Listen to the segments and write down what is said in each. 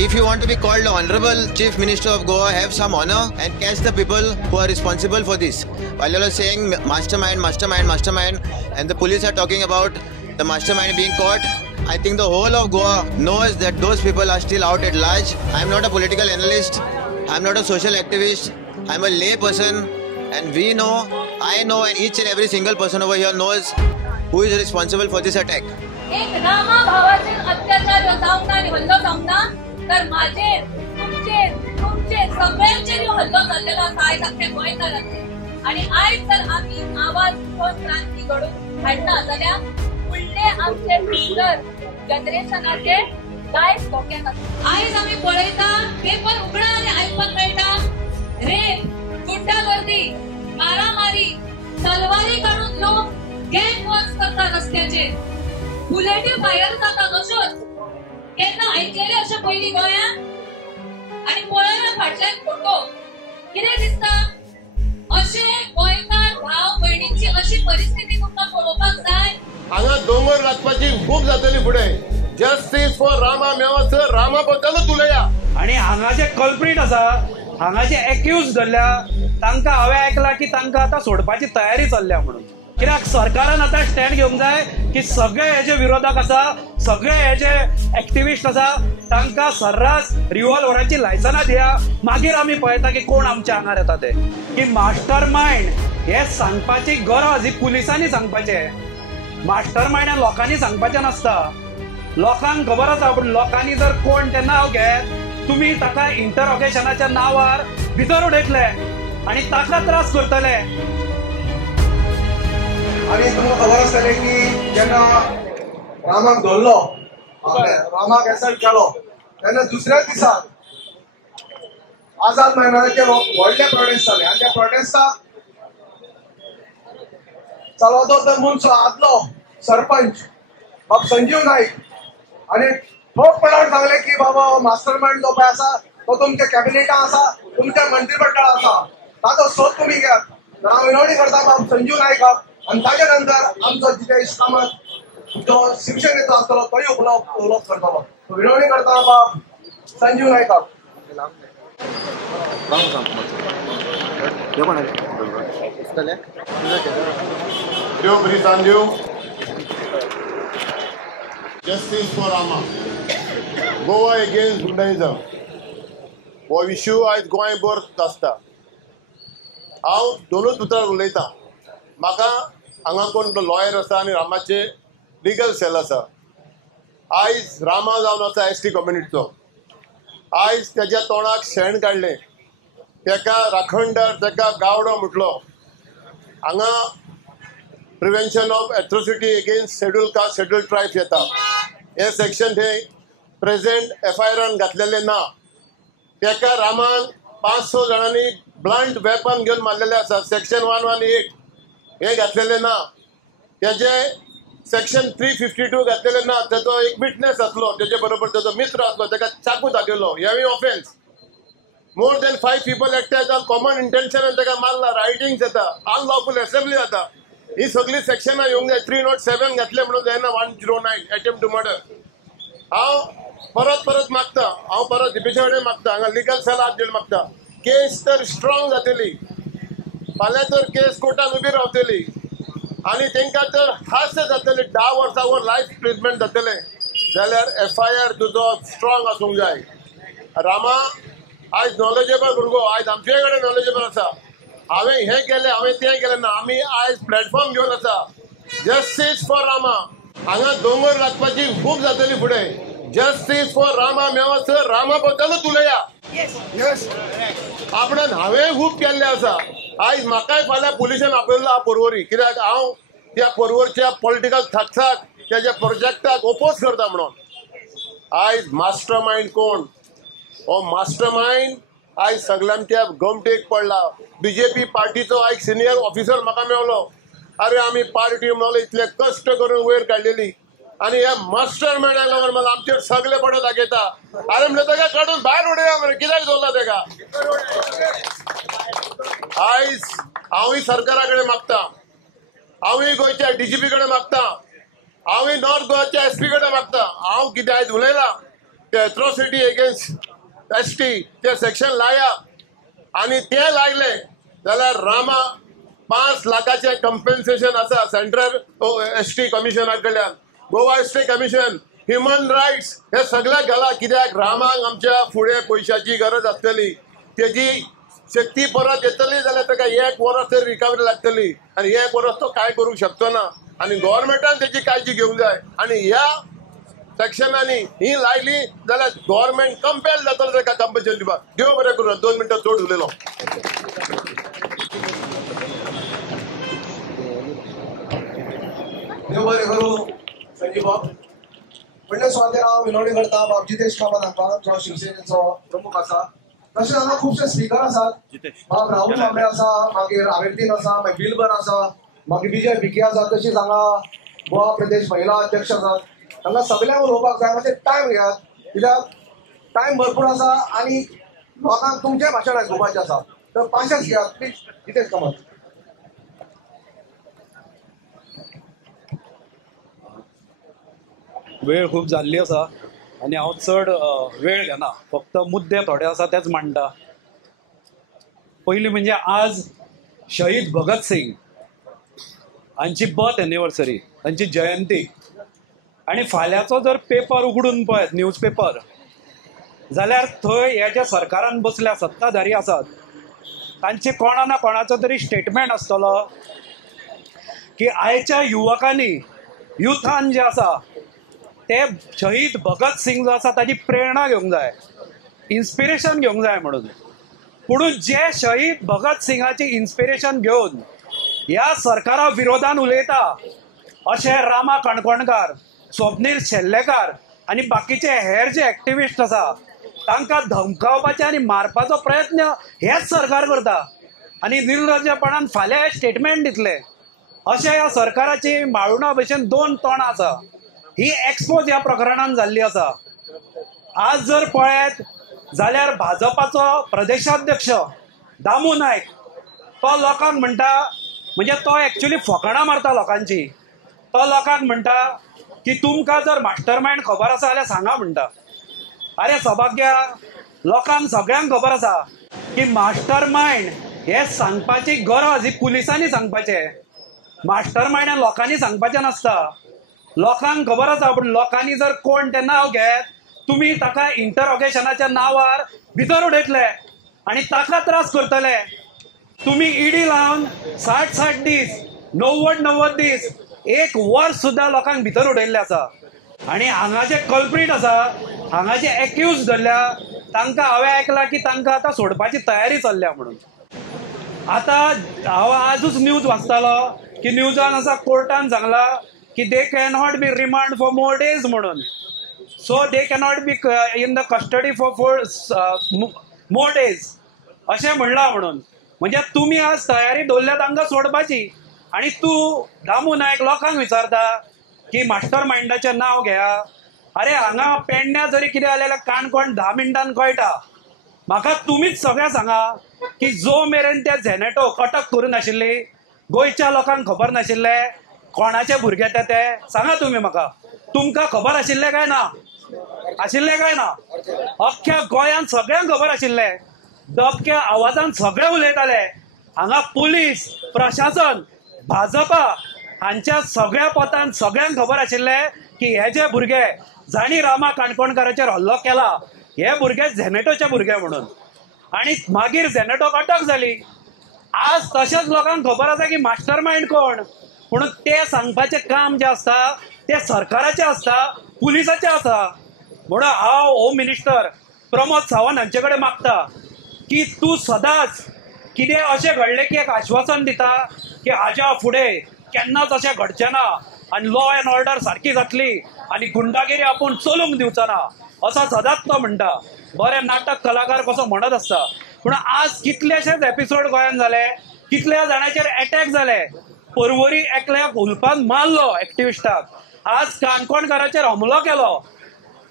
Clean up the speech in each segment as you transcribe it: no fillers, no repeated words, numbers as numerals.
But if you want to be called the Honorable Chief Minister of Goa, have some honor and catch the people who are responsible for this. While you are saying mastermind, mastermind, mastermind, and the police are talking about the mastermind being caught, I think the whole of Goa knows that those people are still out at large. I am not a political analyst. I am not a social activist. I am a lay person, and we know, I know, and each and every single person over here knows who is responsible for this attack. एक रामा भावाचे अत्याचार जावना आणि हल्लो जावना तर माझे तुमचे सगळ्यांचेर हल्लो जाल्लेलो आसा आयज अख्ख्या गोंयकारांचेर आणि आयज जर आमी आवाज उठोवन क्रांती घडोवन हाडना जाल्यार फुडले आमचे फ्युचर जनरेशनाचे लायफ धोक्यात आसा. आयज आमी पळयता पेपर उगडा आनी आयकपाक मेळटा रेप, गुंडागर्दी, मारामारी, तलवारी काढून लोक गँग वॉर्स करतात रस्त्याचेर, बुलेटी फायर जातात. अशोच केन्ना आयकलेले अशे पयलीं गोंयांत? आनी पळयले फाटल्यान फोटो कितें दिसता? अशे गोंयकार भाव भयणींची अशी परिस्थिती तुमकां पळोवपाक जाय. हांगा दोंगर लागपाची खूब जातली फुडें. जस्टीस फॉर रामा मेळसर रामा बद्दलूच उलया. आनी हांगा जे कल्प्रीट आसा, हांगा जे एक्यूज धरल्या, तांकां हांवें आयकलां की तांकां आतां सोडपाची तयारी चल्ल्या म्हणून. कित्याक सरकारान आतां स्टँड घेवंक जाय की सगळे हे जे विरोधक आसा, सगळे हे जे एक्टिविस्ट आसा, तांकां सर्रास रिव्हॉल्वराची लायसनां दिया. मागीर आमी पळयता की कोण आमच्या आंगार येता ते. की मास्टर मायंड हे सांगपाची गरज ही पुलिसांनी सांगपाचें. मास्टर मायंड लोकांनी सांगपाचें नासता. लोकांक खबर आसा, पूण लोकांनी जर कोण तें नांव घेत, तुमी ताका इंटरॉगेशनाच्या नांवार भितर उडयतले आनी ताका त्रास करतले. आणि तुमकां खबर आसतलें की जेन्ना रामाक धरलो, रामाक एसल्ट केलो, तेन्ना दुसऱ्या दिसाक आझाद मैदानाचेर व्हडले प्रोटेस्ट जाले. आनी त्या प्रोटेस्टाक चलवतो तो मनसो आदलो सरपंच बाब संजीव नाईक आनी ठोकपणान सांगले की बाबा मास्टर माइंड जो पळय आसा तो तुमच्या कॅबिनेटां आसा, तुमच्या मंत्रिमंडळां आसा, ताचो सोद तुमी घेयात. हांव विनवणी करता बाब संजीव नाईकाक. आणि ताच्या नंतर आमचो जितेश कामत जो शिवसेनेचो आसतलो तोय उलोवप करतलो. विनवणी करता बाब संजीव नाईकाक. देव बरी सांजो. Justice for Rama, Goa against goondaism हो इश्यू आयज गोंयभर आसता. हांव दोनूच उतरां उलयतां. म्हाका हांगा कोण लॉयर आसा आनी रामाचे लिगल सेल आसा. आयज रामा जावन आसा एसटी कम्युनिटीचो. आयज तेज्या तोंडाक शेण काडलें, तेका राखणदार, तेका गावडो म्हटलो. हांगा prevention of atrocity against schedule caste schedule tribes येता. हे सेक्शन थंय प्रेझेंट FIR घातलेले ना. तेका रामान 500 जाणांनी ब्लंट वेपन घेवन मारलेले आसा. सेक्शन 118 हे घातलेले ना. तेजे सेक्शन 352 घातलेले ना. तेजो एक विटनेस आसलो, तेजे बरोबर तेजो मित्र आसलो, तेका चाकू दाखयलो. Heavy offence. More than 5 people एकठांय कॉमन इंटेन्शन तेका मारला. रायटिंग्स येता, अनलॉफुल असेंब्ली जाता. ही सगळी सेक्शनां येवंक जाय. 307 घातले म्हणून जायना. 109 अटेम्प्ट टू मर्डर. हांव परत मागता, हांव परत डिपिशन कडेन मागता, हांगा लिगल सेल हात दिवन मागता. केस तर स्ट्रॉंग जातली. फाल्यां तर केस कोर्टान उबी रावतली आनी तांकां तर हास्य जातले. 10 वर्सां लायफ इम्प्रिजमेंट जातले जाल्यार FIR तुजो स्ट्रॉंग आसूंक जाय. रामा आयज नॉलेजेबल भुरगो, आयज आमचे कडेन नॉलेजेबल आसा. हांवें हें केलें, हांवें तें केलें ना. आमी आयज प्लॅटफॉर्म घेवन आसा. Justice for Rama. हांगा दोंगर लागपाची खूब जातली फुडें. जस्टीस फॉर रामा मेळसर रामा बद्दलूच उलया. आपणान हांवें खूब केल्लें आसा. आयज म्हाकाय फाल्यां पुलिशेन आपयल्लो आहा पर्वरी. कित्याक हांव त्या पर्वरच्या पॉलिटिकल थाक्साक, तेज्या प्रोजेक्टाक ओपोज करता म्हणून. आयज मास्टर माइंड कोण? हो मास्टर माइंड आयज सगळ्यांच्या गमटेक पडला. BJP पार्टीचो एक सिनियर ऑफिसर म्हाका मेळलो. अरे आमी पार्टी म्हणून इतले कश्ट करून वयर काडलेली आनी हे मास्टर माइंडाक लागून मला आमचेर सगळे पडो दाखयता. अरे म्हणलें तेका काडून भायर उडया मरे. कित्याक दवरला तेका? आयज हांवूय सरकारा कडेन मागता, हांवूय गोंयच्या DGP कडेन मागता, हांवूय नॉर्थ गोवाच्या SP कडेन मागता. हांव कितें आयज उलयलां ते एट्रॉसिटी एगेन्स्ट ST ते सेक्शन लाया आणि ते लायले जाल्यार रामा 5 लाखाचे कंपेन्सेशन आसा सेंट्रल ST कमिशना कडल्यान. Goa ST commission human rights हे सगळे घाला. कित्याक रामाक आमच्या फुडें पयशांची गरज आसतली, तेजी शक्ती परत येतली जाल्यार ताका 1 वर्स तरी रिकवरी लागतली आणि 1 वर्स तो काय करूंक शकतो ना. आणि गव्हर्मेंटान त्याची काळजी घेवंक जाय. आणि ह्या सेक्शनांनी ही लायली जाल्यार गव्हर्मेंट कंपेल जातलो ताका कंपल्शन दिवपाक. देव बरें करूं. 2 मिनटां चड उलयलो. देव बरें करूं संजीव बाब. म्हणजे स्वाती हांव विनवणी करता बाब जितेश कामत हांकां जो शिवसेनेचो प्रमुख आसा. तशेंच हांगा खुबशे स्पीकर आसात. बाब राहुल भांबरे आसा, मागीर आवेर्तीन आसा, मागीर बिलबन आसा, मागीर विजय विखे आसा. तशीच हांगा गोवा प्रदेश महिला अध्यक्ष आसात. हांगा सगळ्यांक उलोवपाक जाय. मातशें टायम घेयात कित्याक टायम भरपूर आसा आनी लोकांक तुमचें भाशण आयकुपाचें आसा. तर पाशेंस घेयात प्लीज. जितेश कामत. वेळ खूप जाल्ली आसा आनी हांव चड वेळ घेना. फक्त मुद्दे थोडे आसा तेच मांडटा. पयलीं म्हणजे आज शहीद भगत सिंग हांची बर्थ एनिवर्सरी, तांची जयंती. आनी फाल्यांचो जर पेपर उगडून पळयत न्यूज पेपर जाल्यार थंय हे जे सरकारान बसल्या सत्ताधारी आसात तांचे कोणा ना कोणाचो तरी स्टेटमेंट आसतलो की आयच्या युवकांनी युथान जे आसा ते शहीद भगत सिंग जो आसा ताची प्रेरणा घेवंक जाय, इन्स्पिरेशन घेवंक जाय म्हणून. पुणून जे शहीद भगत सिंगाची इन्स्पिरेशन घेवन ह्या सरकारा विरोधान उलयता अशे रामा काणकोणकार, स्वप्नील शेल्लेकार आनी बाकीचे हेर जे एक्टिविस्ट आसा तांकां धमकावपाचे आनी मारपाचो प्रयत्न हेच सरकार करता. आनी निर्लज्जपणान फाल्यां हे स्टेटमेंट दितले अशें ह्या सरकाराची माळुणा भशेन 2 तोंडां आसा. ही एक्सपोज ह्या प्रकरणान जाल्ली आसा. आज जर पळयत जाल्यार भाजपाचो प्रदेशाध्यक्ष दामू नायक तो लोकांक म्हणटा, म्हणजे तो एक्चुअली फकाणां मारता लोकांची. तो लोकांक म्हणटा की तुमकां जर मास्टर मायंड खबर आसा जाल्यार सांगा म्हणटा. अरे सौभाग्या, लोकांक सगळ्यांक खबर आसा की मास्टर मायंड हे सांगपाची गरज ही पुलिसांनी सांगपाचें. मास्टर मायंड हे लोकांनी सांगपाचें नासता. लोकांक खबर आसा, पूण लोकांनी जर कोण तें नांव घेत तुमी ताका इंटरोगेशनाच्या नांवार भितर उडयतले आनी ताका त्रास करतले. तुमी ईडी लावन 60 दीस 90 दीस 1 वर्स सुद्दां लोकांक भितर उडयल्ले आसा. आनी हांगा जे कल्प्रीट आसा, हांगा जे एक्यूज धरल्या तांकां हांवें आयकलां की तांकां आतां सोडपाची तयारी चल्ल्या म्हणून. आतां हांव आजूच न्यूज वाचतालो की न्यूजान आसा कोर्टान सांगला की they cannot be remand for more days म्हणून. So they cannot be in the custody for more days अशें म्हणलां म्हणून. म्हणजे तुमी आज तयारी दवरल्या तांकां सोडपाची आनी तूं दामू नायक लोकांक विचारता की मास्टर मायंडाचें नांव घेया. अरे हांगा पेडण्या जरी कितें जालें जाल्यार काणकोण 10 मिनटान कळटा. म्हाका तुमीच सगळें सांगा की जो मेरेन ते झेनेटोक अटक करूं नाशिल्ली, गोंयच्या लोकांक खबर नाशिल्लें कोणाचे भुरगे ते सांगा तुमी म्हाका. तुमकां खबर आशिल्लें काय ना? आशिल्लें काय ना? अख्ख्या गोंयांत सगळ्यांक खबर आशिल्लें. दबक्या आवाजान सगळे उलयताले. हांगा पुलीस, प्रशासन, भाजपा हांच्या सगळ्या पतान सगळ्यांक खबर आशिल्लें की हे जे भुरगे जाणी रामा काणकोणकाराचेर हल्लो केला हे भुरगे झेनेटोचे भुरगे म्हणून. आनी मागीर झेनेटोक अटक जाली. आज तशेंच लोकांक खबर आसा की मास्टर मायंड कोण, पूण ते सांगपाचें काम जें आसता तें सरकाराचें आसता, पुलिसाचें आसा. म्हणून हांव होम मिनिस्टर प्रमोद सावंत हांचे कडेन मागता की तूं सदांच कितें अशें घडलें की एक आश्वासन दिता की हाज्या फुडें केन्नाच अशें घडचें ना आनी लॉ एंड ऑर्डर सारकी जातली आनी गुंडागिरी आपूण चलूंक दिवचो ना असो सदांच तो म्हणटा. बरे नाटक कलाकार कसो म्हणत आसता. पूण आज कितलेशेच एपिसोड गोंयांत जाले, कितल्या जाणांचेर अटॅक जाले. परवरी एकल्याक उल्पान मारलो एक्टिविस्टाक. आज काणकोणकाराचेर हमलो केलो.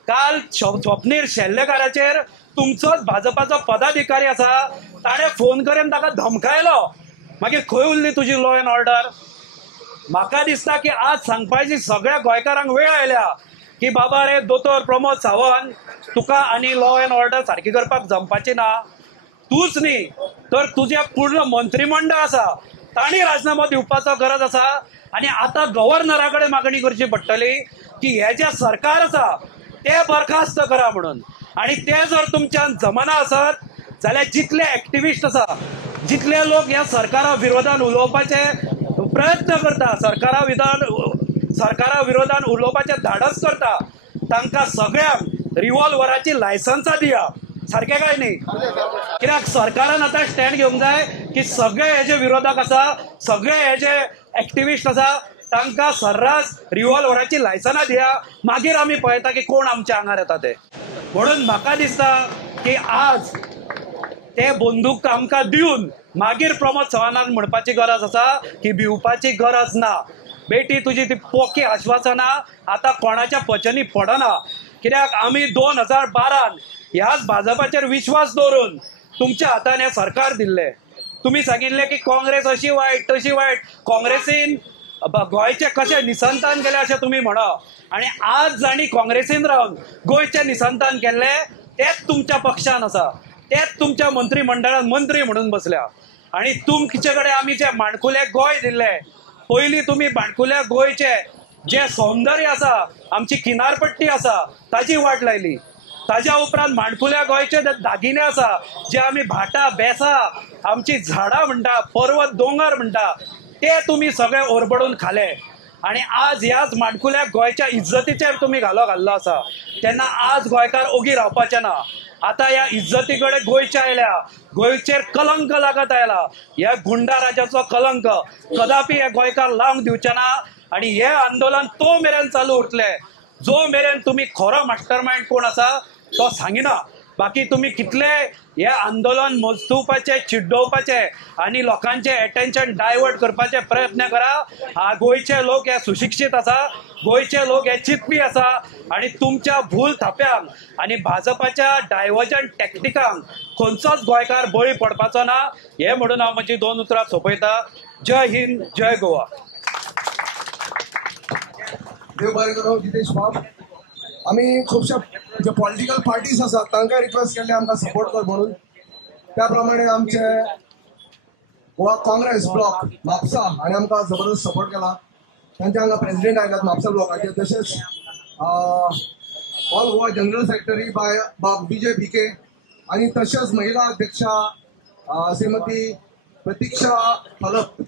काल स्वप्नील शेल्लेकाराचेर तुमचोच भाजपाचो पदाधिकारी आसा ताणें फोन करून ताका धमकायलो. मागीर खंय उरली तुजी लॉ एंड ऑर्डर? म्हाका दिसता की आज सांगपाची सगळ्या गोंयकारांक वेळ आयल्या की बाबा रे दोतोर प्रमोद सावंत तुका आनी लॉ अँड ऑर्डर सारकी करपाक जमपाची ना, तूच न्ही तर तुझे पूर्ण मंत्रिमंडळ आसा तांणी राजीनामो दिवपाचो गरज आसा आनी आतां गव्हर्नरा कडेन मागणी करची पडटली की हे जे सरकार आसा ते बरखास्त करा म्हणून. आनी ते जर तुमच्यान जमना आसत जाल्यार जितले एक्टिविस्ट आसा, जितले लोक ह्या सरकारा विरोधान उलोवपाचे प्रयत्न करता, सरकारा विरोधान उलोवपाचे धाडस करता, तांकां सगळ्यांक रिव्हॉल्वराची लायसन्सां दिया. सारकें काय न्ही? कित्याक सरकारान आतां स्टँड घेवंक जाय की सगळे हे जे विरोधक आसा, सगळे हे जे एक्टिविस्ट आसा तांकां सर्रास रिव्हॉल्वराची लायसनां दिया, मागीर आमी पळयता की कोण आमच्या आंगार येता ते. म्हणून म्हाका दिसता की आज ते बंदूक आमकां दिवन मागीर प्रमोद सावंताक म्हणपाची गरज आसा की भिवपाची गरज ना. बेटी तुजी ती पोकी आश्वासनां आतां कोणाच्या पचनी पडना. कित्याक आमी 2012 ह्याच भाजपाचेर विश्वास दवरून तुमच्या हातान हें सरकार दिल्लें. तुमी सांगिल्लें की काँग्रेस अशी वायट तशी वायट, काँग्रेसीन गोंयचे कशें निसंतान केलें अशें तुमी म्हणा, आनी आज जाणी काँग्रेसीन रावन गोंयचें निसंतान केल्लें तेच तुमच्या पक्षान आसा, तेच तुमच्या मंत्रिमंडळान मंत्री म्हणून बसल्या. आनी तुमचे कडेन आमी जे माणकुले गोंय दिल्लें, पयलीं तुमी माणकुल्या गोंयचे जे सौंदर्य आसा, आमची किनारपट्टी आसा ताची वाट लायली. ताज्या उपरांत माणकुल्या गोंयचे जे दागिने आसा, जे आमी भाटां बेसां, आमची झाडां म्हणटा, पर्वत दोंगर म्हणटा, ते तुमी सगळे ओरबडून खाले. आनी आज ह्याच माणकुल्या गोंयच्या इज्जतीचेर तुमी घालो आसा. तेन्ना आज गोंयकार ओगी रावपाचे ना. आता ह्या इज्जती कडेन गोंयच्या आयल्या, गोंयचेर कलंक लागत आयला. ह्या गुंडा राजाचो कलंक कदापि हे गोंयकार लावंक दिवचे ना. आनी हे आंदोलन तो मेरेन चालू उरतलें जो मेरेन तुमी खरो मास्टर माइंड कोण आसा तो सांगिना. बाकी तुम्ही कितले हे आंदोलन मोजतुवपाचे, चिड्डोवपाचे आनी लोकांचे अटेन्शन डायवर्ट करपाचे प्रयत्न करा. गोंयचे लोक हे सुशिक्षीत आसा, गोंयचे लोक हे चिंतपी आसा आनी तुमच्या भूल थाप्यांक आनी भाजपाच्या डायवर्जंट टॅक्टिकांक खंयचोच गोंयकार बळी पडपाचो ना. हे म्हणून हांव म्हजी 2 उतरां सोंपयता. जय हिंद, जय गोवा. देव बरें करूं जितेश बाब. आम्ही खूपशा जे पॉलिटिकल पार्टीज आसात तांकां रिक्वेस्ट केल्ले आमकां सपोर्ट कर म्हणून. त्या प्रमाणे आमचे गोवा काँग्रेस ब्लॉक म्हापसा हांणी आमकां जबरदस्त सपोर्ट केला. तांचे हांगा प्रेसिडेंट आयल्यात म्हापसा ब्लॉकाचे. तशेंच all Goa general secretary by Vijay Bhike आनी तशेंच महिला अध्यक्षा श्रीमती प्रतीक्षा फलक.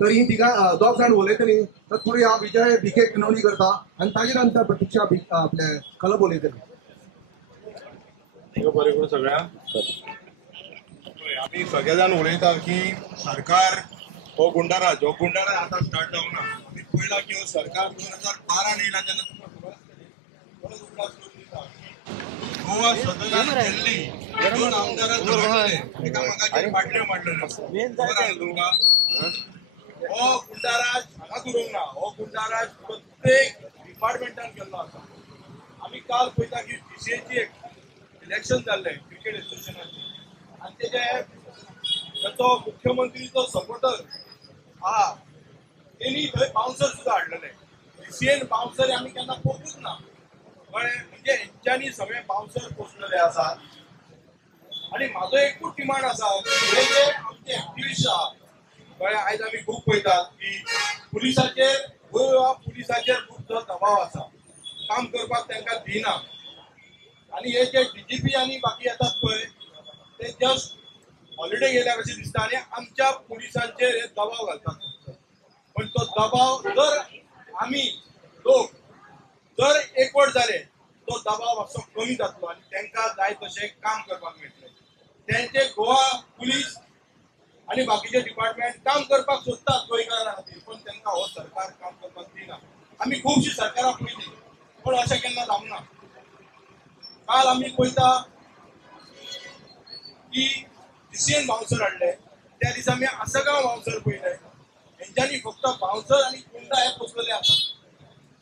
तर ही दोग जाण उलयतली. तत्पूर्वी हांव विजय भिकेक विनवणी करता आनी ताजे नंतर प्रतीक्षा आपले कलप उलयतली. बरें करून सगळ्यांक. आमी सगळे जाण उलयता की सरकार हो गुंडाराज आतां स्टार्ट जावना. आमी पळयला की हो सरकार 2012 येयला तेन्ना गोवा सदनान केल्ली 2 आमदारां झगडले, एकामेकाचेर फाटल्यो मारलेल्यो. तुमकां हो गुंडाराज हांगा करूंक ना. हो गुंडाराज प्रत्येक डिपार्टमेंटान केल्लो आसा. आमी काल पळयता की DCAची एक इलेक्शन जाल्लें क्रिकेट एसोसिएशनाचें आनी ताचो मुख्यमंत्रीचो सपोर्टर तेणी थंय बाउन्सर सुद्दां हाडलेले. DCAन बाउन्सर आमी केन्ना पळोवंकूच ना. म्हणजे हेंच्यांनी सगळे बाउन्सर पोसलेले आसात. आनी म्हाजो एकूच डिमांड आसा की हे जे आमचे एक्टिविस्ट आहा कळ्ळें, आयज आमी खूब पळयतात की पुलिसाचेर खूब दबाव आसा, काम करपाक तांकां दिना. आनी हे जे DGP आनी बाकी येतात पळय ते जस्ट हॉलिडे गेल्या कशें दिसता आनी आमच्या पुलिसांचेर हे दबाव घालतात. पण तो दबाव जर आमी लोक जर एकवट जाले तो दबाव मातसो कमी जातलो आनी तांकां जाय तशें काम करपाक मेळटलें. तेंचे गोवा पुलीस आनी बाकीचे डिपार्टमेंट काम करपाक सोदतात गोंयकारां खातीर, पण तांकां हो सरकार काम करपाक दिना. आमी खुबशीं सरकारां पळयली पण अशें केन्ना जावना. काल आमी पळयता की DCAन बाउन्सर हाडले, त्या दिसा आमी आसगांव बाउन्सर पळयले. हेंच्यांनी फक्त बाउन्सर आनी गुंडा हे पोसलेले आसात.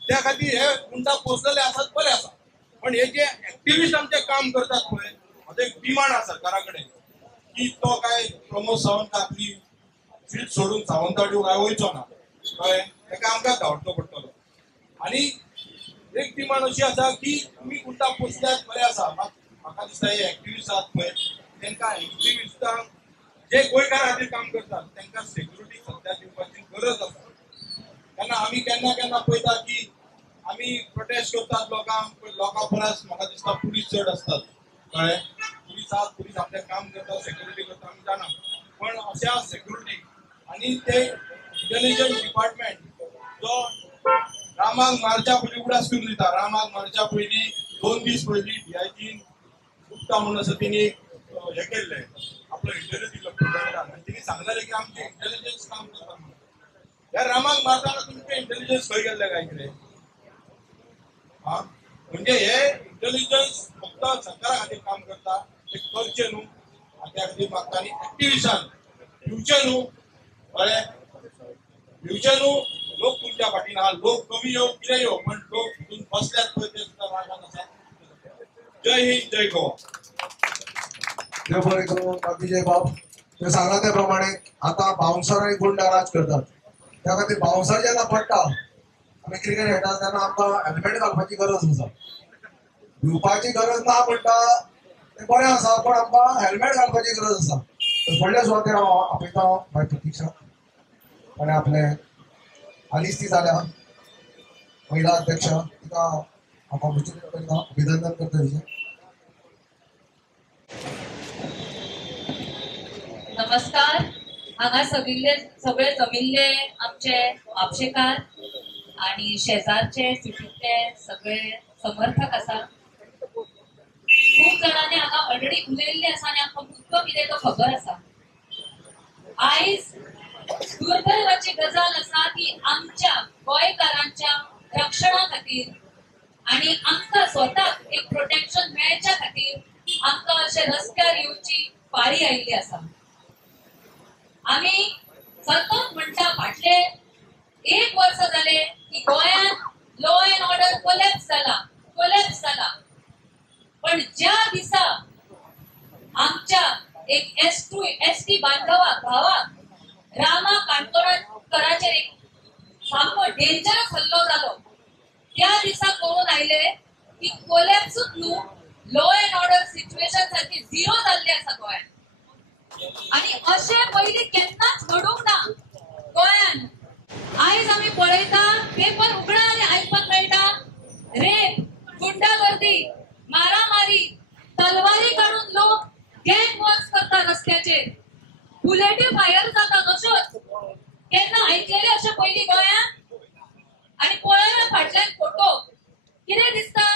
त्या खातीर हे गुंडा पोसलेले आसात बरे आसा, पण हे जे एक्टिविस्ट आमचे काम करतात पळय, म्हाजो एक डिमांड आसा सरकारा कडेन की तो काय प्रमोद सावंत आपली सीट सोडून सावंतवाडी काय वयचो ना. कळ्ळें, ताका आमकां धांवडचो पडटलो. आनी एक डिमांड अशी आसा की तुमी गुंडा पोसल्यात बरें आसा, म्हाका दिसता हे एक्टिविस्ट आहात पळय तांकां एक्टिविस्टांक जे गोंयकारा खातीर काम करतात तांकां सेक्युरिटी सद्या दिवपाची गरज आसा. तेन्ना आमी केन्ना केन्ना पळयता की आमी प्रोटेस्ट करतात लोकां परस म्हाका दिसता पुलीस चड असतात कळ्ळें. पुलीस आपलें काम करता, सेक्युरिटी करता आमी जाणा, पण अशा सेक्युरिटी आनी ते इंटेलिजन्स डिपार्टमेंट जो रामाक मारच्या पयलीं उगडास करून दिता. रामाक मारच्या पयलीं 2 दीस पयलीं DIGन गुप्ता म्हणून असं तेणी हे केल्लें आपलो इंटरव्यू दिलो प्रेसिडेंटान आनी तेणी सांगलेलें की आमचे इंटेलिजन्स काम करता म्हणून. ह्या रामाक मारताना तुमचे इंटेलिजन्स खंय गेल्ले काय कितें? म्हणजे हे इंटेलिजन्स फक्त सरकारा खातीर काम करता, ते करचे न्हू. त्या खातीर मागता आनी एक्टिविस्टान भिवचे न्हू, कळ्ळें, भिवचे न्हू. लोक तुमच्या फाटीन आहा, लोक कमी येवं कितें येवं, पण लोक तितून बसल्यात पळय ते सुद्दां रागान आसा. जय हिंद, जय गोवा. देव बरें करूं. बाकी जय बाब ते सांगला त्या प्रमाणे आता बाउन्सर आणि गुंडा राज करतात. त्या खातीर बाउन्सर जेन्ना पडटा आमी क्रिकेट खेळटा तेन्ना आमकां हेल्मेट घालपाची गरज आसा. भिवपाची गरज ना म्हणटा ते बरें आसा, पण आमकां हेल्मेट घालपाची गरज आसा. फुडल्या सुवातेर हांव आपयता बाय प्रतीक्षा आनी आपले हालींच ती जाल्या महिला अध्यक्ष, तिका हांव कॉंग्रेच्युलेट करता, अभिनंदन करता तिचें. नमस्कार. हांगा सगळे जमिल्ले आमचे म्हापशेकार आणि शेजारचे सिटीतले सगळे समर्थक आसा. खूप जणांनी हांगा ऑलरेडी उलयल्ले आसा आनी आमकां मुद्दो कितें तो खबर आसा. आयज दुर्दैवाची गजाल आसा की आमच्या गोंयकारांच्या रक्षणा खातीर आणि आमकां स्वताक एक प्रोटेक्शन मेळच्या खातीर आमकां अशे रस्त्यार येवची पाळी आयिल्ली आसा. आमी सतत म्हणटा फाटले 1 वर्ष जाले की गोंयांत लॉ अँड ऑर्डर कोलॅप्स जाला. पण ज्या दिसा आमच्या एक एसटी भावाक रामा काणकोणकराचेर एक सामको डेंजरस हल्लो जालो, त्या दिसा कळून आयले की कोलॅप्सूच न्हू, लॉ अँड ऑर्डर सिच्युएशन सारखी झिरो जाल्ली आसा गोंयांत. आणि अशें पयलीं केन्नाच घडूंक ना गोंयांत. आयज आमी पळयता, पेपर उगडा आनी आयकपाक मेळटा रेप, गुंडागर्दी, मारामारी, तलवारी काढून लोक गँग वॉर्स करता रस्त्याचेर, बुलेटी फायर जाता. अश्योच केन्ना आयकलेले अशें पयलीं गोंयांत? आनी पळयला फाटल्यान फोटो, कितें दिसता?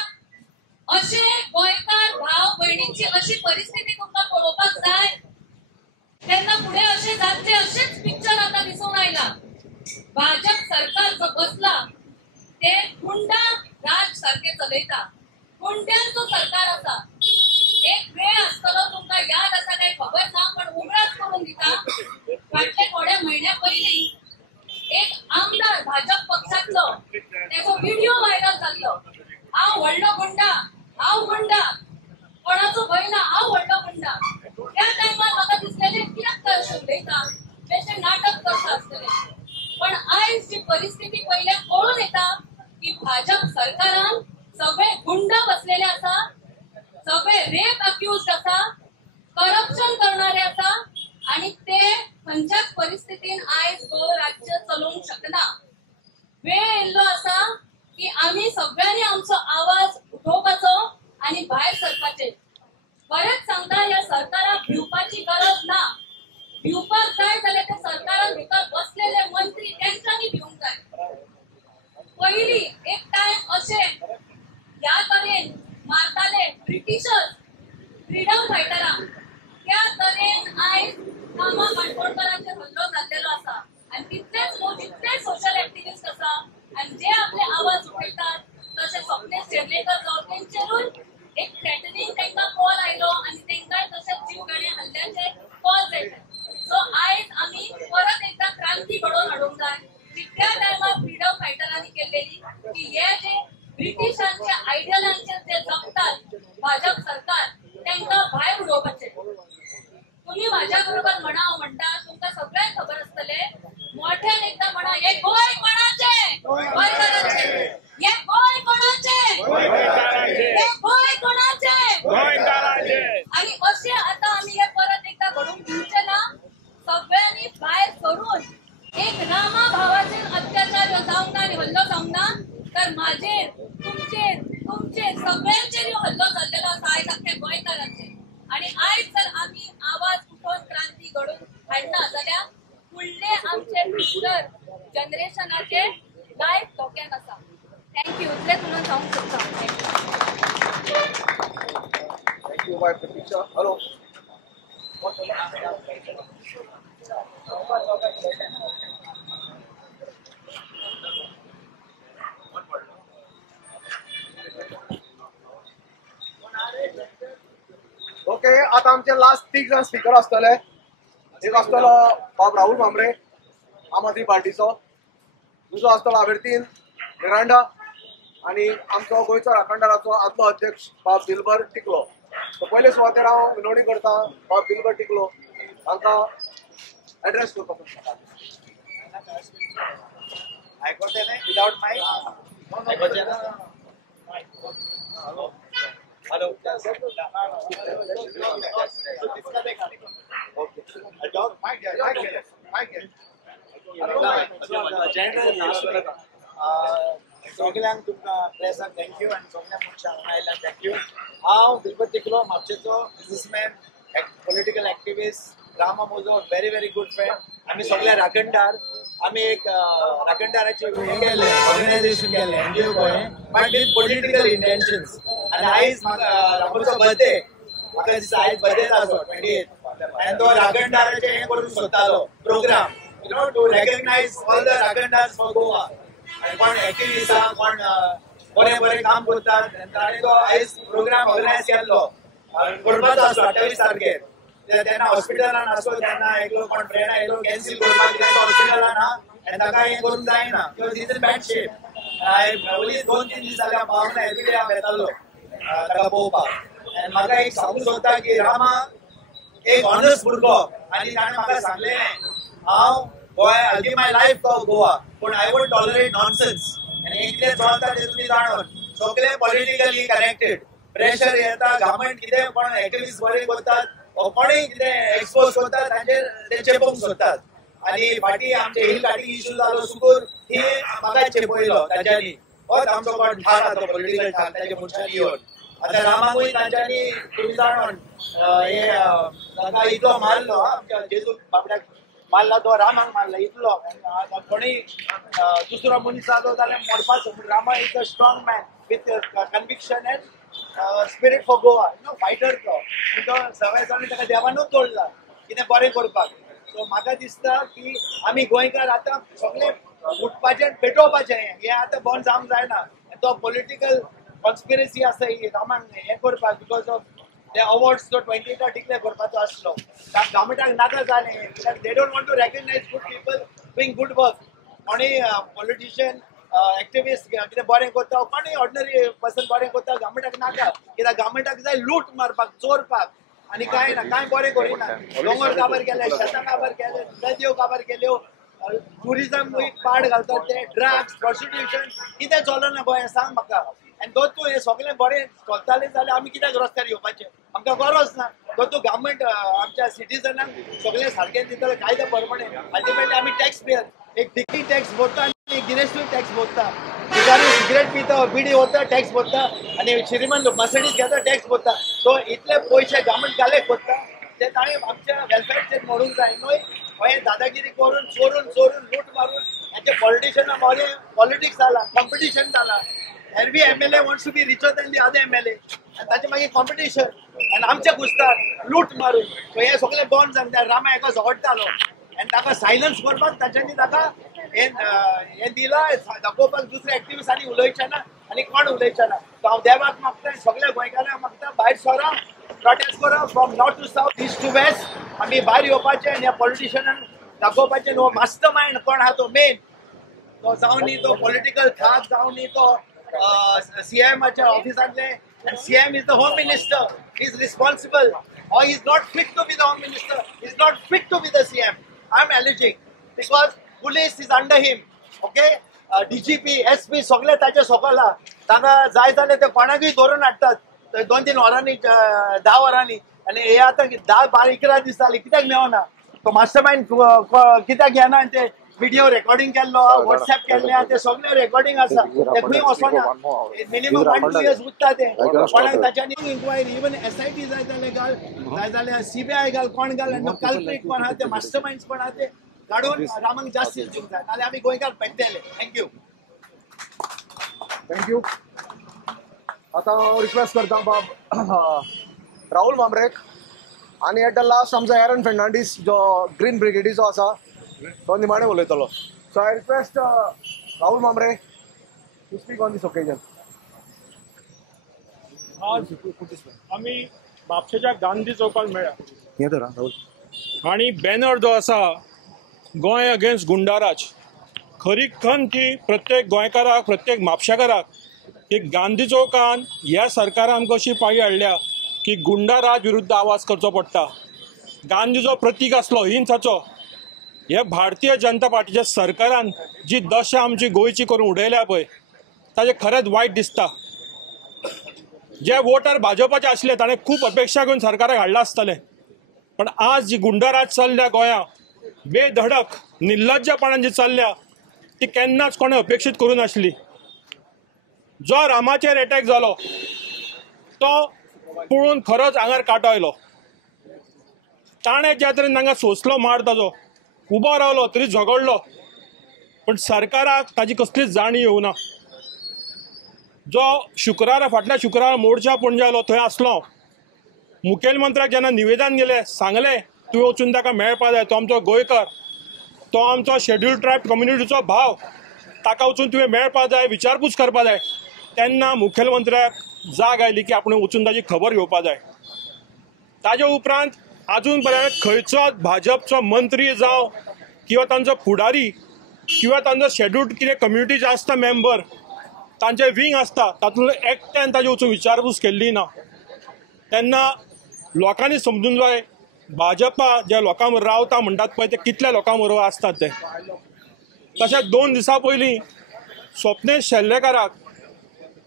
अशे गोंयकार भाव भयणींची अशी परिस्थिती तुमकां पळोवपाक जाय? तेन्ना फुडें अशें जातले अशेंच पिक्चर आतां दिसून आयला. भाजप सरकार जो बसला ते गुंडा राज सारखे चलयता, गुंड्यांचो सरकार आसा. एक वेळ आसतलो तुमकां याद आसा काय खबर ना, पण उगडास करून दिता. फाटले थोड्या म्हयन्या पयलीं एक आमदार भाजप पक्षाचो तेचो व्हिडिओ व्हायरल जाल्लो. हांव व्हडलो गुंडा, कोणाचो भंय ना, हांव व्हडलो गुंडा. त्या टायमार म्हाका दिसलेले कित्याक तर अशें उलयता, बेश्टे नाटक करता आसतले. पण आयज जी परिस्थिती पयल्यार कळून येता की भाजप सरकारान सगळे गुंड बसलेले आसा, सगळे रेप अक्युज्ड आसा, करप्शन करणारे आसा आणि ते खंयच्याच परिस्थितीन आयज गोंय राज्य चलोवंक शकना. वेळ येयल्लो आसा की आमी सगळ्यांनी आमचो आवाज उठोवपाचो आणि भायर सरपाचे. बरेच सांगता ह्या सरकाराक भिवपाची गरज ना. भिवपाक जाय जाल्यार त्या सरकारान भितर बसलेले मंत्री तेंच्यांनी भिवंक जाय. पयलीं एक टायम अशें ह्या तरेन मारताले ब्रिटिशर्स फ्रीडम फायटरांक, त्या तरेन आयज रामा काणकोणकरांचेर हल्लो जाल्लेलो आसा. आनी तितलेच लोक जितले सोशल एक्टिविस्ट आसा आनी जे आपले आवाज उठयतात, तशे स्वप्नेश शेर्लेकर जावं तेंचेरूय एक थ्रेटनिंग तांकां कॉल आयलो आनी तांकांय तशेंच जीवघेणे हल्ल्याचे कॉल येतात. सो आयज आमी परत एकदा क्रांती घडोवन हाडूंक जाय, जितक्या टायमार फ्रीडम फायटरांनी केल्लेली की हे जे ब्रिटिशांच्या आयडियलांचेर जे जगतात भाजप सरकार, तांकां भायर उडोवपाचें. तुम्ही माझ्या बरोबर म्हणा, हांव म्हणटा, तुमकां सगळ्यांक खबर आसतले. मोठ्यान एकदा म्हणा, हे गोंय कोणाचे? गोंयकारांचे. हे गोंय कोणाचे? आणि असे आता आम्ही हे परत एकदा घडून घेऊचे ना, सगळ्यांनी भायर सरून एक रामा भावाचेर अत्याचार जावंक ना आणि हल्लो जावंक ना, तर माझेर तुमचेर सगळ्यांचेर हल्लो जाल्लेलो आसा आयज अख्ख्या गोंयकारांचेर. आणि आयज जर आम्ही आवाज उठोवन क्रांती घडोवन हाडना जाल्यार फुडले आमचे फ्युचर जनरेशनाचे लायफ धोक्यान आसा. थँक्यू. इतलेच म्हणून सांगूंक सोदता. थँक्यू बाय प्रतीक्षा. हॅलो. ओके, आता आमचे लास्ट 3 जण स्पीकर आसतले. एक आसतलो बाब राहुल भांबरे आम आदमी पार्टीचो, दुसरो आसतलो आबिर्तीन मिरांडा आणि आमचो गोंयचो राखणदाराचो आदलो अध्यक्ष बाब दिलबर टिकलो. सो पयले सुवातेर हांव विनवणी करता बाब दिलबर टिकलो हांकां एड्रेस करपाक. आयकोते न्ही विदाउट मायक. हॅलो. सगळ्यांक तुमकां प्रेसाक थँक्यू आनी सगळ्यांक मनशां हांगा आयल्यार थँक्यू. हांव दिलबर टिकलो म्हापशेचो बिझनेसमॅन, पॉलिटिकल एक्टिविस्ट. रामा म्हजो व्हेरी व्हेरी गूड फ्रेंड. आमी सगळे राखणदार. आमी एक राखणदाराचे केले ऑर्गनायझेशन केले NGO Goa, but with political intentions. आनी आयज म्हाका रामाचो बर्थडे, म्हाका दिसता आयज बर्थडे आसो 28th, आनी तो राखणदाराचे हें करूंक सोदतालो programme, you know, to recognise all the राखणदार्स फॉर गोवा. आनी कोण एक्टिविस्ट आहा, कोण बरें बरें काम करतात, ताणें तो आयज प्रोग्राम ऑर्गनायज केल्लो करपाचो आसलो 28 तारखेर. तेन्ना हॉस्पिटलान आसलो, तेन्ना एकलो कोण फ्रेंड आयलो कॅन्सील करपाक, कित्याक हॉस्पिटलान आहा आनी ताका हें करूंक जायना, because is in bad shape. Only 2-3 दीस जाल्या पावना, एवरीडे हांव येतालो ताका पळोवपाक. आनी म्हाका एक सांगूंक सोदता की रामा एक ऑनस्ट भुरगो, आनी ताणें म्हाका सांगलें हांव Goa I give my life for Goa, पूण आय वोंट टॉलरेट नॉनसेन्स. आनी कितें चलता तें तुमी जाणून सगळे पॉलिटिकली कनेक्टेड. प्रेशर येता, गव्हर्मेंट कितें कोण एक्टिविस्ट बरें करतात, कोणीय कितें एक्सपोज करतात तांचेर ते चेपोवंक सोदतात. आनी फाटीं आमचे हिल काटिंग इश्यू जालो सुकूर, ही म्हाका चेपयलो तांच्यांनी. होच आमचो कोण ठार आहा तो पॉलिटिकल ठार, ताच्या मनशांनी येवन. आतां रामाकूय तांच्यांनी तुमी जाणून हे ताका इतलो मारलो, आमच्या जेजू बाबड्याक मारला, तो रामाक मारला इतलो. कोणीय दुसरो मनीस जालो जाल्यार मरपाचो, पूण Rama is a strong man with conviction and spirit for Goa, no fighter. तो सगळे जाणी ताका देवानूच जोडला कितें बरें करपाक. सो म्हाका दिसता की आमी गोंयकार आतां सगळे उठपाचें पेटोवपाचें, हें आतां बंद जावंक जायना. तो पॉलिटिकल कॉन्स्पिरसी आसा ही रामाक हें करपाक, बिकॉज ऑफ ते अवॉर्ड्स तो 28 डिक्लेअर करपाचो आसलो. गव्हर्मेंटाक नाका जालें, कित्याक they don't want to recognize good people doing good work. कोणीय पॉलिटिशियन एक्टिविस्ट कितें बरें करता, कोणूय ऑर्डिनरी पर्सन बरें करता, गव्हर्मेंटाक नाका. कित्याक गव्हर्मेंटाक जाय लूट मारपाक, चोरपाक, आनी कांय ना, कांय बरें करिना. दोंगर काबार केले, शेतां काबार केले, नद्यो काबार केल्यो, टुरिजम पाड घालतात ते, ड्रग्स, प्रॉस्टिट्यूशन, कितें चलना गोंय सांग म्हाका. आनी दोतू हे सगळें बरें चलतालें जाल्यार आमी कित्याक रस्त्यार येवपाचें, आमकां गरज ना. दोतू गव्हर्मेंट आमच्या सिटीजनांक सगळें सारकें दितले कायदे प्रमाणे. अल्टिमेटली आमी टॅक्स पेयर, एक डिग्री टॅक्स भरता आनी एक गिरेस्टूय टॅक्स भरता. सिगरेट पिता, बिडी वता टॅक्स भरता, आनी श्रीमंत मर्सिडीज घेता टॅक्स भरता. सो इतले पयशे गव्हर्मेंट कलेक्ट करता, ते ताणें आमच्या वेलफेअरचेर मोडूंक जाय न्हय. हे दादागिरी करून चोरून लूट मारून हेचे पॉलिटिशियनां मोरे पॉलिटिक्स जाला, कॉम्पिटिशन जाला. every MLA wants to be richer than the other MLA, and ताचे मागीर कॉम्पिटिशन, आनी आमचे घुसतात लूट मारून. सो हे सगळें बंद जाता. रामा हेका झगडटालो आनी ताका सायलन्स करपाक तांच्यांनी ताका हें दिलां दाखोवपाक. दुसरे एक्टिविस्ट आनी उलयचे ना, आनी कोण उलयचे ना. सो हांव देवाक मागता, सगळ्या गोंयकारांक मागता, भायर सरा, प्रोटेस्ट करा from north to south, east to west. आमी भायर येवपाचें आनी ह्या पॉलिटिशियनांक दाखोवपाचें न्हू मास्टर मायंड कोण आहा तो मेन. तो जावन न्ही तो पॉलिटिकल थाक, जावन न्ही तो CMच्या ऑफिसांतले. And CM is the Home Minister. He is responsible. Or he is not fit to be the Home Minister. He is not fit to be the CM. I am alleging because police is under him. Okay? DGP, SP सगळे ताचे सकयला. तांकां जाय जाल्यार ते कोणाकूय धरून हाडटात 2-3 वरांनी, 10 वरांनी. आनी हे आतां 10-11 दीस जाले कित्याक मेळना तो मास्टर माइंड कित्याक घेना आनी ते व्हिडिओ रेकॉर्डिंग केल्लो व्हॉट्सएप केल्ले ते सगळे रेकॉर्डिंग आसा ते खंय वचना मिनिमम 1-2 years उरता ते कोणाक ताच्यानी इन्क्वायरी इवन SIT जाय जाल्यार CBI घाल कोण घाल आनी कल्प्रीट कोण आहा ते मास्टर माइंड्स कोण आहा ते काडून रामांक जास्तीस दिवंक जाय नाल्यार आमी गोंयकार पेट्टेले. थँक्यू. आता रिक्वेस्ट करता बाब राहुल मामरेक आनी एट द लास्ट आमचो एरन फेर्नांडीस जो ग्रीन ब्रिगेडीचो आसा तो निमाणे उलयतलो. So I request Rahul Mamre to speak on this occasion. आज आमी म्हापशेच्या गांधी चौकात मेळ्ळा आणि बॅनर जो आसा गोंय अगेन्स्ट गुंडाराज खरी खन की प्रत्येक गोंयकाराक प्रत्येक म्हापशेकाराक की गांधी चौकान ह्या सरकारान आमकां अशी पाळी हाडल्या की गुंडाराज विरुद्ध आवाज करचो पडटा. गांधीचो प्रतीक आसलो हिंसाचो हे भारतीय जनता पार्टीच्या सरकारान जी दशा आमची गोंयची करून उडयल्या पळय ताजें खरेंच वायट दिसता. जे वोटर भाजपाचे आसले ताणें खूब अपेक्षा घेवन सरकाराक हाडला आसतलें पण आज जी गुंडाराज चल्ल्या गोंया बेधडक निर्लज्जपणान जी चल्ल्या ती केन्नाच कोणें अपेक्षीत करूं नासली. जो रामाचेर एटॅक जालो तो पळोवन खरोच आंगार कांटो आयलो. ताणें ज्या तरेन तांकां सोंसलो मार ताजो उबो रावलो तरी झगडलो पण सरकाराक ताजी कसलीच जाणीव येवना. जो शुक्रारा फाटल्या शुक्रारा मोर्चा पणजालो थंय आसलो मुखेलमंत्र्याक जेन्ना निवेदन गेलें सांगलें तुवें वचून ताका मेळपा जाय तो आमचो गोंयकार तो आमचो शेड्यूल्ड ट्रायब कम्युनिटीचो भाव ताका वचून तुवें मेळपा जाय विचारपूस करपा जाय तेन्ना मुखेलमंत्र्याक जाग आयली की आपण वचून ताजी खबर घेवपा जाय. ताजे उपरांत आजून पर्यंत खंयचोच भाजपचो मंत्री जावं किंवा तांचो फुडारी किंवा तांचो शेड्यूल्ड कितें कम्युनिटी आसता मेंबर तांचे विंग आसता तातूंतलो एकट्यान ताजे वचून विचारपूस केल्ली ना. तेन्ना लोकांनी समजून जाय भाजपा ज्या लोकां बरोबर रावता म्हणटात पळय ते कितल्या लोकां बरोबर आसतात ते. तशेंच 2 दिसां पयलीं स्वप्नेश शेल्लेकाराक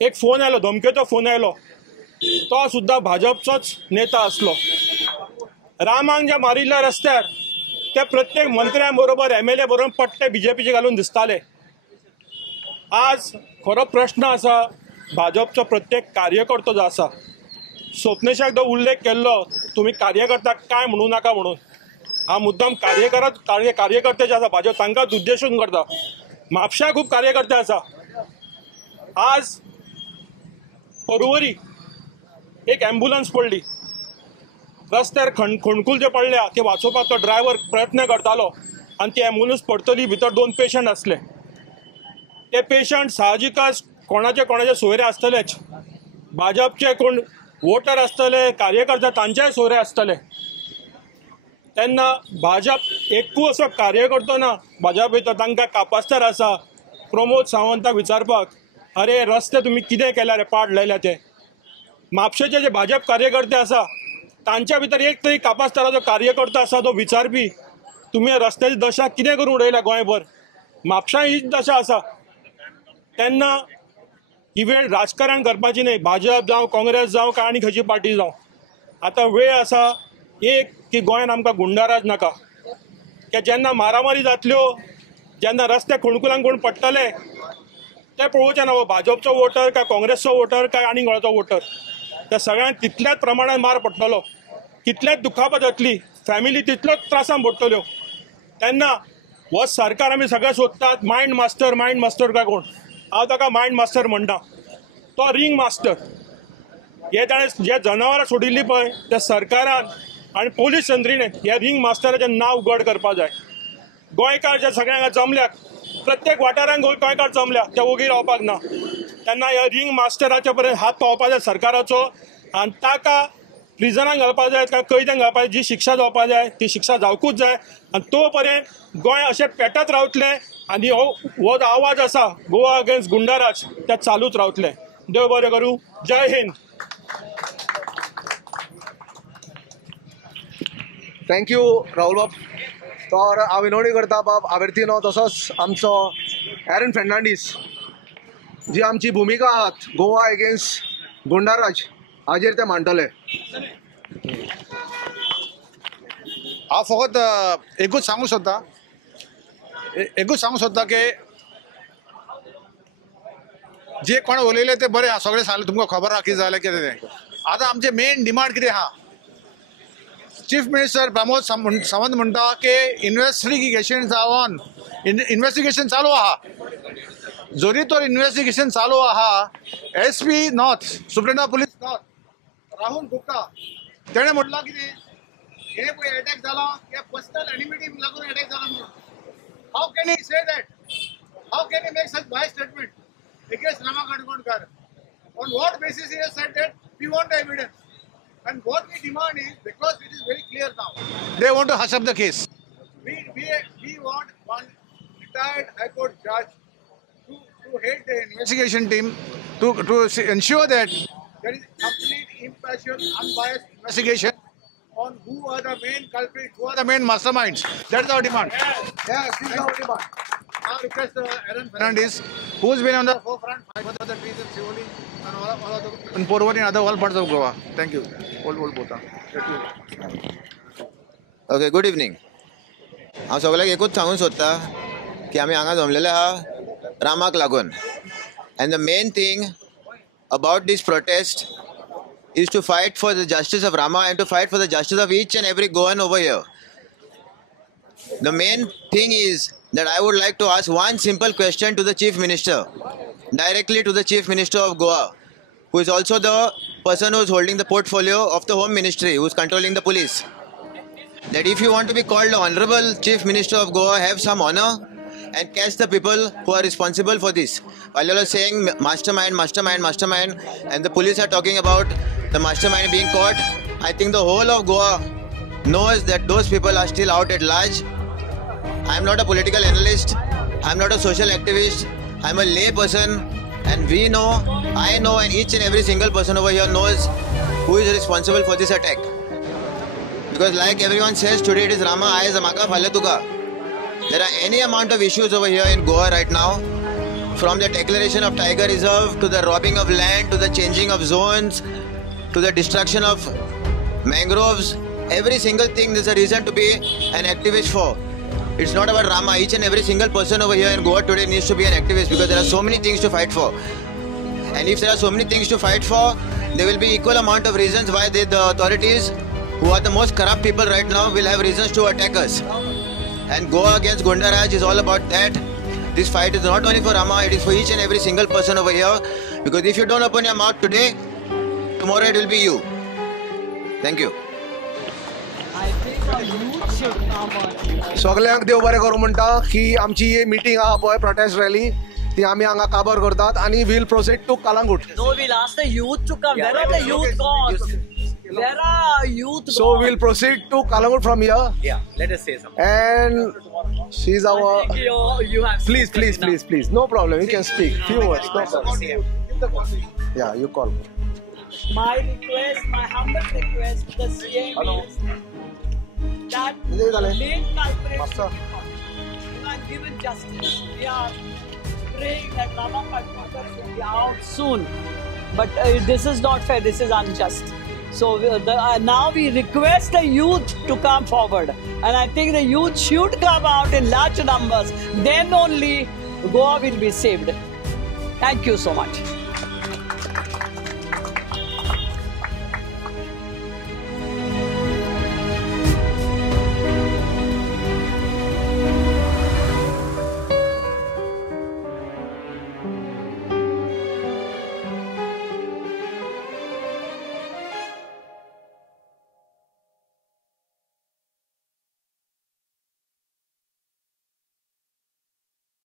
एक फोन आयलो धमकेचो फोन आयलो तो सुद्दां भाजपचोच नेता आसलो. रामांक जे मारिल्ल्या रस्त्यार ते प्रत्येक मंत्र्यां बरोबर MLA बरोबर पट्टे BJPचे घालून दिसताले. आज खरो प्रश्न आसा भाजपचो प्रत्येक कार्यकर्तो जो आसा स्वप्नेशाक जो उल्लेख केल्लो तुमी कार्यकर्त्याक काय म्हणू नाका म्हणून हा मुद्दाम कार्यकर्ते जे आसा भाजप तांकांच उद्देशून करता. म्हापश्या खूब कार्यकर्ते आसा. आज परवरी एक ॲम्ब्युलन्स पडली रस्त्यार खणकूल जे पडल्या ते वाचोवपाक तो ड्रायव्हर प्रयत्न करतालो आनी ती ॲम्ब्युलन्स पडटली भितर 2 पेशंट आसले. ते पेशंट साहजिकच कोणाचे सोयरे आसतलेच भाजपचे कोण वोटर आसतले कार्यकर्ते तांचेय सोयरे आसतले. तेन्ना भाजप एकू असो कार्यकर्तो ना भाजप भितर तांकां कापास्तार आसा प्रमोद सावंताक विचारपाक अरे रस्ते तुमी कितें केल्या रे पाड लायल्या ते. म्हापशेचे जे भाजप कार्यकर्ते आसा तांच्या भितर एक तरी कापास्ताराचो कार्यकर्तो आसा तो विचारपी तुमी रस्त्याची दशा कितें करून उडयल्या गोंयभर म्हापशां हीच दशा आसा. तेन्ना ही वेळ राजकारण करपाची न्हय भाजप जावं काँग्रेस जावं काय आनी खंयची पार्टी जावं आतां वेळ आसा एक की गोंयांत आमकां गुंडाराज नाका की जेन्ना मारामारी जातल्यो जेन्ना रस्ते खणकुलांक कोण पडटले ते पळोवचें ना भाजपचो वोटर काय काँग्रेसचो वोटर काय आनी कोणाचो वोटर त्या सगळ्यांक तितल्याच प्रमाणात मार पडटलो कितलेच दुखापत जातली फॅमिली तितल्योच त्रासान पडटल्यो. तेन्ना हो सरकार आमी सगळे सोदतात मायंड मास्टर काय कोण हांव ताका मायंड मास्टर म्हणटा तो रिंग मास्टर. हे ताणें जे जनावरां सोडिल्लीं पळय त्या सरकारान आनी पोलीस यंत्रणेन ह्या रिंग मास्टराचें नांव उघड करपा जाय. गोंयकार जे सगळ्यांक जमल्याक प्रत्येक वाठारांत गोंयकार जमल्याक ते ओगी रावपाक ना. तेन्ना ह्या रिंग मास्टराचे पर्यंत हात पावपा जाय सरकाराचो आनी ताका प्रिजनाक घालपा जाय काय कैद्यांक घालपा जाय जी शिक्षा जावपा जाय ती शिक्षा जावकूच जाय आनी तो पर्यंत गोंय अशें पेटत रावतलें आनी हो आवाज आसा गोवा अगेन्स्ट गुंडाराज ते चालूच रावतले. देव बरें करूं. जय हिंद. थँक्यू राहुल बाब. तर हांव विनवणी करता बाब आवर्तीनो तसोच आमचो एरन फेर्नांडीस जी आमची भुमिका आहात गोवा अगेन्स्ट गुंडाराज हाजेर ते मांडटले. हांव फकत एकूच सांगूंक सोदता की जे कोण उलयले ते बरें आहा, सगळें सांगलें, तुमकां खबर आहा कितें जालें कितें तें. आतां आमचें मेन डिमांड कितें आहा? चीफ मिनिस्टर प्रमोद सावंत म्हणटा की इन्व्हेस्टिगेशन चालू आहा. जरी तर इन्व्हेस्टिगेशन चालू आहा, SP north, superintendent of police north Rahul Gupta तेणें म्हटलां कितें, हे पळय अटॅक जाला हे पर्सनल एनिमिटी लागून अटॅक जाला म्हणून. How can he say that? How can he make such by statement against Rama Kadkondkar? On what basis he has said that? We want the evidence. And what we demand is, because it is very clear now, they want to hush up the case. We want one retired High Court judge to head the investigation team to ensure that there is complete, impartial, unbiased investigation on who are the main culprits, who are the main masterminds. That is our demand. Yes, this is our demand. Now request Aaron Fernandez, who has been on the forefront for the trees in Sivoli and all of the in Porvorim and other parts of Goa. Thank you. All both. Okay, good evening. हांव सगळ्यांक एकूच सांगूंक सोदता की आमी हांगा जमलेले आहा रामाक लागून. End the main thing about these prostate is to fight for the justice of Rama and to fight for the justice of each and every Goan over here. The main thing is that I would like to ask one simple question to the Chief Minister, directly to the Chief Minister of Goa, who is also the person who is holding the portfolio of the Home Ministry, who is controlling the police. That if you want to be called the Honorable Chief Minister of Goa, have some honor and catch the people who are responsible for this. While you are saying mastermind, and the police are talking about the mastermind being caught, I think the whole of Goa knows that those people are still out at large. I am not a political analyst, I am not a social activist, I am a lay person, and we know, I know, and each and every single person over here knows who is responsible for this attack. Because like everyone says, today it is Rama, I is Amaka Phaletuka. There are any amount of issues over here in Goa right now, from the declaration of Tiger Reserve, to the robbing of land, to the changing of zones, to the destruction of mangroves. Every single thing there's a reason to be an activist for. It's not about Rama. Each and every single person over here in Goa today needs to be an activist, because there are so many things to fight for. And if there are so many things to fight for, there will be equal amount of reasons why the authorities, who are the most corrupt people right now, will have reasons to attack us. And Goa against Gunda Raj is all about that. This fight is not only for Rama, it is for each and every single person over here. Because if you don't open your mouth today, tomorrow it will be you. Thank you. सगळ्यांक देव बरें करूं म्हणटा की आमची ही meeting आहा पळय prostate rally ती आमी हांगा काबार करतात आनी we'll proceed to Calangute. No, we'll ask the youth to come. Where are the youth gone? Where are youth gone? So we'll proceed to Kalangut from here. Yeah, let us say something. And she's our. You have. Please. No problem. You can speak. Few words. No problem. Yeah, you call. My request, my humble request to the CM is that the main culprits should be caught and given justice. We are praying that Rama Kadkondkar should be out soon. But this is not fair. This is unjust. So now we request the youth to come forward, and I think the youth should come out in large numbers. Then only Goa will be saved. Thank you so much.